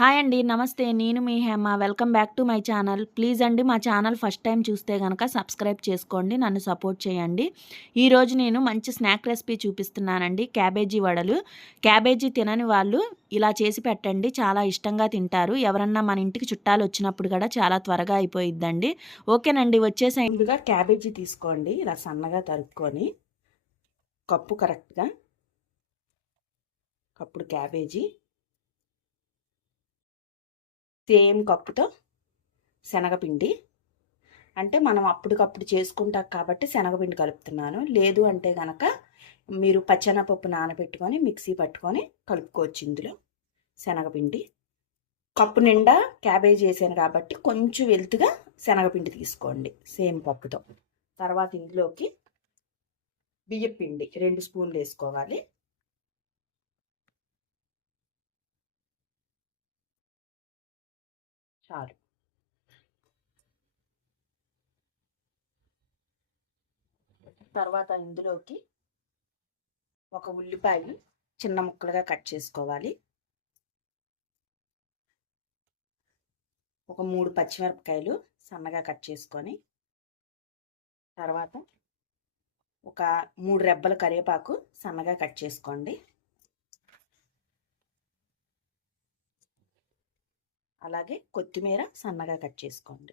Hi అండి. నమస్తే. నేను మీ Hema. Welcome back to my channel. Please అండి మా ఛానల్ ఫస్ట్ టైం చూస్తే గనక సబ్స్క్రైబ్ చేసుకోండి. నన్ను సపోర్ట్ చేయండి. ఈరోజు నేను మంచి స్నాక్ రెసిపీ చూపిస్తున్నానండి. క్యాబేజీ వడలు. క్యాబేజీ తినని వాళ్ళు ఇలా చేసి పెట్టండి. చాలా ఇష్టంగా తింటారు. ఎవరన్నా మన ఇంటికి చుట్టాలు వచ్చినప్పుడు కూడా చాలా త్వరగా అయిపోయిద్దండి. ఓకేనండి, వచ్చేసాయి. ముందుగా క్యాబేజీ తీసుకోండి. ఇలా సన్నగా తరుక్కొని కప్పు కరెక్ట్గా కప్పుడు క్యాబేజీ సేమ్ కప్పుతో శనగపిండి, అంటే మనం అప్పటికప్పుడు చేసుకుంటాం కాబట్టి శనగపిండి కలుపుతున్నాను. లేదు అంటే కనుక మీరు పచ్చెనపప్పు నానబెట్టుకొని మిక్సీ పట్టుకొని కలుపుకోవచ్చు. ఇందులో శనగపిండి కప్పు నిండా క్యాబేజీ వేసాను కాబట్టి కొంచెం వెల్తుగా శనగపిండి తీసుకోండి సేమ్ కప్పుతో. తర్వాత ఇందులోకి బియ్యపిండి 2 స్పూన్లు వేసుకోవాలి. చాలు. తర్వాత ఇందులోకి ఒక ఉల్లిపాయ చిన్న ముక్కలుగా కట్ చేసుకోవాలి. ఒక 3 పచ్చిమిరపకాయలు సన్నగా కట్ చేసుకొని, తర్వాత ఒక 3 రెబ్బల కరివేపాకు సన్నగా కట్ చేసుకోండి. అలాగే కొత్తిమీర సన్నగా కట్ చేసుకోండి.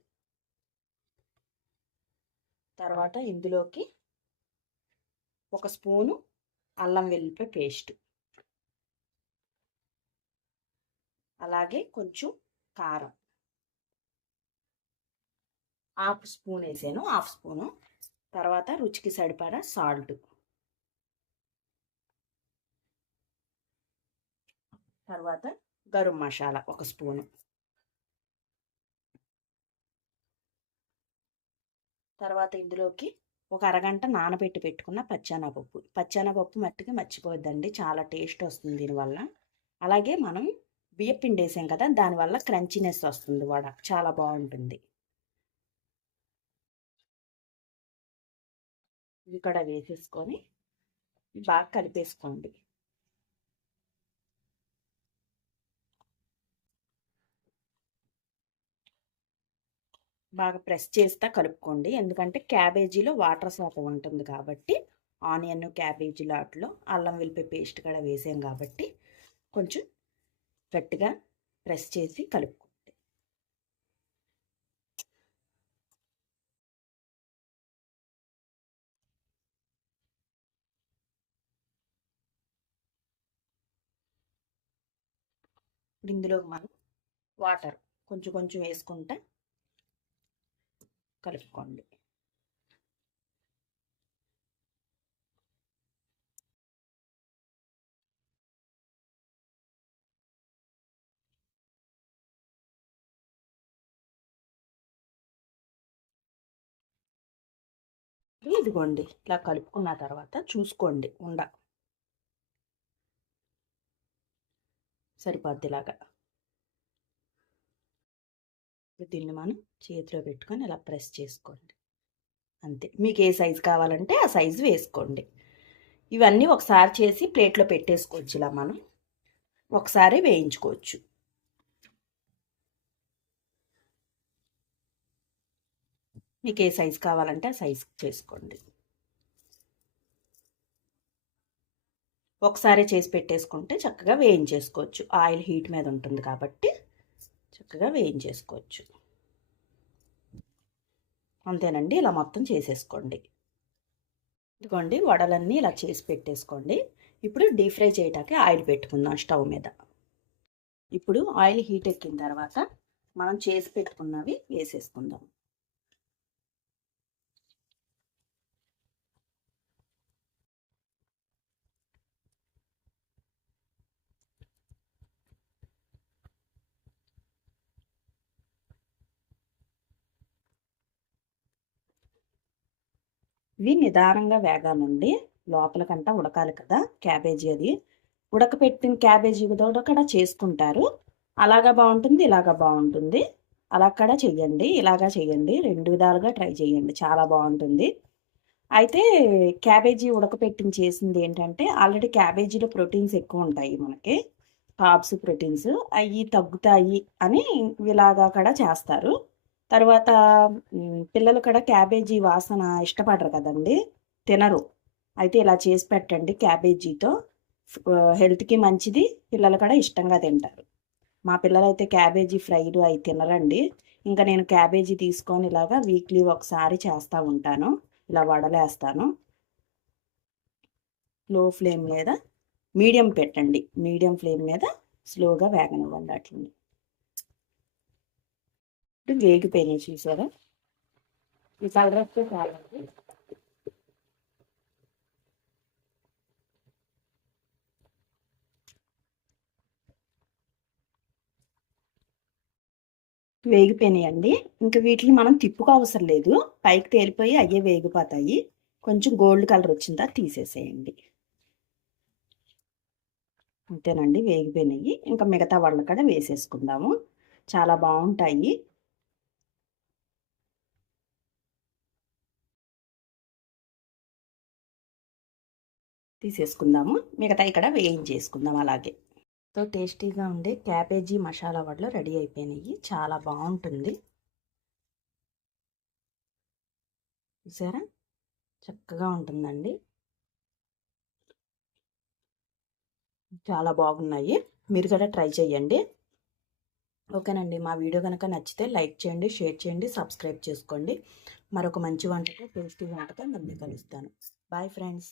తర్వాత ఇందులోకి ఒక స్పూను అల్లం వెల్లుల్లిపాయ పేస్ట్, అలాగే కొంచెం కారం హాఫ్ స్పూన్ వేసాను, హాఫ్ స్పూను. తర్వాత రుచికి సరిపడా సాల్ట్, తర్వాత గరం మసాలా 1 స్పూను. తర్వాత ఇందులోకి ఒక అరగంట నానబెట్టి పెట్టుకున్న పచ్చెనపప్పు మట్టికి మర్చిపోద్దండి, చాలా టేస్ట్ వస్తుంది దీనివల్ల. అలాగే మనం బియ్యపిండి వేసాం కదా, దానివల్ల క్రంచీనెస్ వస్తుంది, వడ చాలా బాగుంటుంది. ఇవి కూడా వేసేసుకొని బాగా కలిపేసుకోండి. బాగా ప్రెస్ చేస్తా కలుపుకోండి, ఎందుకంటే క్యాబేజీలో వాటర్ శాతం ఉంటుంది కాబట్టి. ఆనియన్ క్యాబేజీ లాట్లో అల్లం వెల్లిపాయ పేస్ట్ కూడా వేసాం కాబట్టి కొంచెం గట్టిగా ప్రెస్ చేసి కలుపుకోండి. ఇప్పుడు ఇందులో మనం వాటర్ కొంచెం కొంచెం వేసుకుంటా కలుపుకోండి. ఇదిగోండి, ఇలా కలుపుకున్న తర్వాత చూసుకోండి, సరిపోద్దిలాగా. దీన్ని మనం చేతిలో పెట్టుకొని ఇలా ప్రెస్ చేసుకోండి, అంతే. మీకు ఏ సైజు కావాలంటే ఆ సైజు వేసుకోండి. ఇవన్నీ ఒకసారి చేసి ప్లేట్లో పెట్టేసుకోవచ్చు. ఇలా మనం ఒకసారి వేయించుకోవచ్చు. మీకు ఏ సైజు కావాలంటే ఆ సైజు చేసుకోండి. ఒకసారి చేసి పెట్టేసుకుంటే చక్కగా వేయించేసుకోవచ్చు. ఆయిల్ హీట్ మీద ఉంటుంది కాబట్టి చక్కగా వేయించేసుకోవచ్చు. అంతేనండి, ఇలా మొత్తం చేసేసుకోండి. ఇదిగోండి, వడలన్నీ ఇలా చేసి పెట్టేసుకోండి. ఇప్పుడు డీప్ ఫ్రై చేయడానికి ఆయిల్ పెట్టుకుందాం స్టవ్ మీద. ఇప్పుడు ఆయిల్ హీట్ ఎక్కిన తర్వాత మనం చేసి పెట్టుకున్నవి వేసేసుకుందాం. ఇవి నిదానంగా వేగాలండి, లోపలకంటా ఉడకాలి కదా క్యాబేజీ. అది ఉడకపెట్టిన క్యాబేజీ కూడా చేసుకుంటారు. అలాగా బాగుంటుంది, ఇలాగా బాగుంటుంది. అలా కూడా చెయ్యండి, ఇలాగా చెయ్యండి, 2 విధాలుగా ట్రై చేయండి, చాలా బాగుంటుంది. అయితే క్యాబేజీ ఉడకపెట్టిన చేసింది ఏంటంటే ఆల్రెడీ క్యాబేజీలో ప్రోటీన్స్ ఎక్కువ ఉంటాయి మనకి. కార్బ్స్ ప్రోటీన్స్ అవి తగ్గుతాయి అని ఇలాగా కూడా చేస్తారు. తర్వాత పిల్లలు కూడా క్యాబేజీ వాసన ఇష్టపడరు కదండి, తినరు. అయితే ఇలా చేసి పెట్టండి క్యాబేజీతో. హెల్త్కి మంచిది, పిల్లలు కూడా ఇష్టంగా తింటారు. మా పిల్లలైతే క్యాబేజీ ఫ్రైలు అవి తినరండి. ఇంకా నేను క్యాబేజీ తీసుకొని ఇలాగా వీక్లీ ఒకసారి చేస్తూ ఉంటాను. ఇలా వడలేస్తాను. లో ఫ్లేమ్ మీద మీడియం పెట్టండి, మీడియం ఫ్లేమ్ మీద స్లోగా వేగనివ్వండి. అట్లని ఇప్పుడు వేగిపోయినాయి చూసారా, ఈ కలర్ వస్తే చాలండి. వేగిపోయినాయండి. ఇంకా వీటిని మనం తిప్పుకో అవసరం లేదు, పైకి తేలిపోయి అయ్యే వేగిపోతాయి. కొంచెం గోల్డ్ కలర్ వచ్చిందా తీసేసేయండి. అంతేనండి, వేగిపోయినాయి. ఇంకా మిగతా వాళ్ళు కూడా వేసేసుకుందాము, చాలా బాగుంటాయి. తీసేసుకుందాము, మిగతా ఇక్కడ వేయించేసుకుందాం అలాగే. సో టేస్టీగా ఉండే క్యాబేజీ మసాలా వడలు రెడీ అయిపోయినాయి, చాలా బాగుంటుంది. చూసారా, చక్కగా ఉంటుందండి, చాలా బాగున్నాయి. మీరు కూడా ట్రై చేయండి. ఓకేనండి, మా వీడియో కనుక నచ్చితే లైక్ చేయండి, షేర్ చేయండి, సబ్స్క్రైబ్ చేసుకోండి. మరొక మంచి వంటతో టేస్టీ వంటతో మళ్ళీ కలుస్తాను. Bye friends.